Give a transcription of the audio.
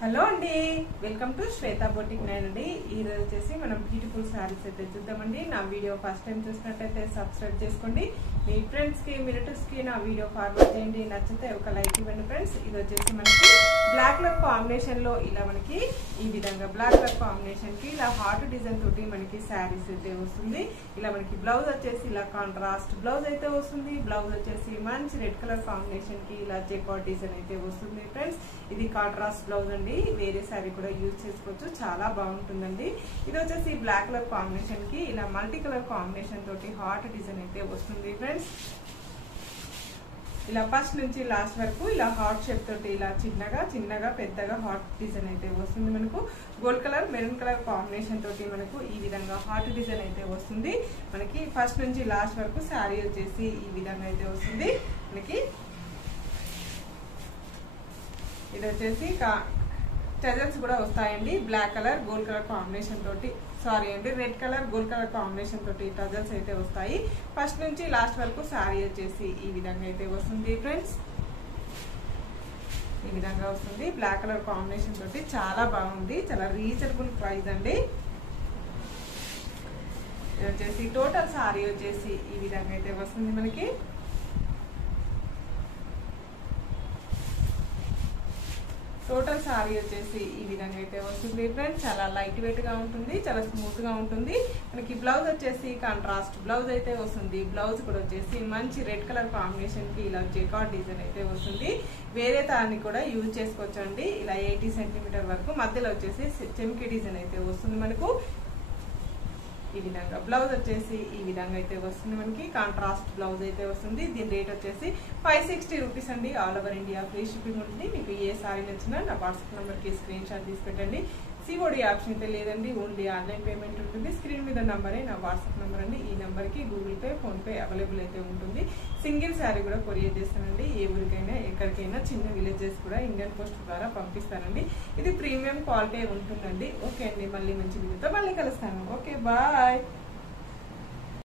Hello అండి, welcome to Shweta boutique nine అండి. ఈ రోజు వచ్చేసి మనం బ్యూటిఫుల్ శారీస్ అయితే చూద్దామండి. నా వీడియో ఫస్ట్ టైం చూసినట్టయితే సబ్స్క్రైబ్ చేసుకోండి. మీ ఫ్రెండ్స్ కి రిలేటివ్స్ కి నా వీడియో ఫార్వర్డ్ చేయండి. నచ్చితే ఒక లైక్ ఇవ్వండి ఫ్రెండ్స్. ఇది వచ్చేసి మనకి బ్లాక్ కలర్ కాంబినేషన్ లో ఇలా మనకి ఈ విధంగా బ్లాక్ కలర్ కాంబినేషన్ కి ఇలా హార్ట్ డిజైన్ తోటి మనకి శారీస్ అయితే వస్తుంది. ఇలా మనకి బ్లౌజ్ వచ్చేసి ఇలా కాంట్రాస్ట్ బ్లౌజ్ అయితే వస్తుంది. బ్లౌజ్ వచ్చేసి మంచి రెడ్ కలర్ కాంబినేషన్ కి ఇలా జెకార్డ్ డిజైన్ అయితే వస్తుంది ఫ్రెండ్స్. ఇది కాంట్రాస్ట్ బ్లౌజ్ అండి, వేరే శారీ కూడా యూజ్ చేసుకోవచ్చు, చాలా బాగుంటుందండి. ఇది వచ్చేసి బ్లాక్ కలర్ కాంబినేషన్ కి ఇలా మల్టీ కలర్ కాంబినేషన్ తోటి హార్ట్ డిజైన్ అయితే వస్తుంది ఫ్రెండ్స్. ఇలా ఫస్ట్ నుంచి లాస్ట్ వరకు ఇలా హార్ట్ షేప్ తోటి ఇలా చిన్నగా పెద్దగా హార్ట్ డిజైన్ అయితే వస్తుంది. మనకు gold colour maroon colour combination తోటి మనకు ఈ విధంగా హార్ట్ డిజైన్ అయితే వస్తుంది. మనకి ఫస్ట్ నుంచి లాస్ట్ వరకు శారీ వచ్చేసి ఈ విధంగా అయితే వస్తుంది. మనకి ఇది వచ్చేసి టజల్స్ కూడా వస్తాయండి. Black colour gold colour combination తోటి red colour gold colour combination తోటి టజల్స్ అయితే వస్తాయి. ఫస్ట్ నుంచి లాస్ట్ వరకు శారీ వచ్చేసి ఈ విధంగా అయితే వస్తుంది ఫ్రెండ్స్. ఈ విధంగా వస్తుంది బ్లాక్ కలర్ కాంబినేషన్ తోటి, చాలా బాగుంది, చాలా రీజనబుల్ ప్రైస్ అండి. ఇది వచ్చేసి టోటల్ శారీ వచ్చేసి ఈ విధంగా అయితే వస్తుంది. మనకి టోటల్ శారీ వచ్చేసి ఈ విధంగా అయితే వస్తుంది ఫ్రెండ్స్. చాలా లైట్ వెయిట్ గా ఉంటుంది, చాలా స్మూత్ గా ఉంటుంది. మనకి బ్లౌజ్ వచ్చేసి కాంట్రాస్ట్ బ్లౌజ్ అయితే వస్తుంది. బ్లౌజ్ కూడా వచ్చేసి మంచి రెడ్ కలర్ కాంబినేషన్ కి ఇలా జెకార్డ్ డిజైన్ అయితే వస్తుంది. వేరే దాన్ని కూడా యూజ్ చేసుకోవచ్చు అండి. ఇలా 80 సెంటీమీటర్ వరకు మధ్యలో వచ్చేసి చెమ్కి డిజైన్ అయితే వస్తుంది మనకు. ఈ విధంగా బ్లౌజ్ వచ్చేసి ఈ విధంగా అయితే వస్తుంది. మనకి కాంట్రాస్ట్ బ్లౌజ్ అయితే వస్తుంది. దీని రేట్ వచ్చేసి 560 రూపీస్ అండి. All over India free shipping ఉంటుంది. మీకు ఏ సారీ నచ్చినా నా వాట్సాప్ నెంబర్ కి స్క్రీన్ షాట్ తీసి పెట్టండి. సిఓడి ఆప్షన్ అయితే లేదండి, ఓన్లీ ఆన్లైన్ పేమెంట్ ఉంటుంది. స్క్రీన్ మీద నంబరే నా వాట్సాప్ నెంబర్ అండి. ఈ నెంబర్ కి Google pay phone pay available అయితే ఉంటుంది. సింగిల్ శారీ కూడా కొరియర్ చేస్తానండి. ఏ ఊరికైనా ఎక్కడికైనా చిన్న విలేజెస్ కూడా ఇండియన్ పోస్ట్ ద్వారా పంపిస్తానండి. ఇది ప్రీమియం క్వాలిటీ ఉంటుందండి. ఓకే అండి, మళ్ళీ మంచి వీడియోతో మళ్ళీ కలుస్తాను. Okay, bye.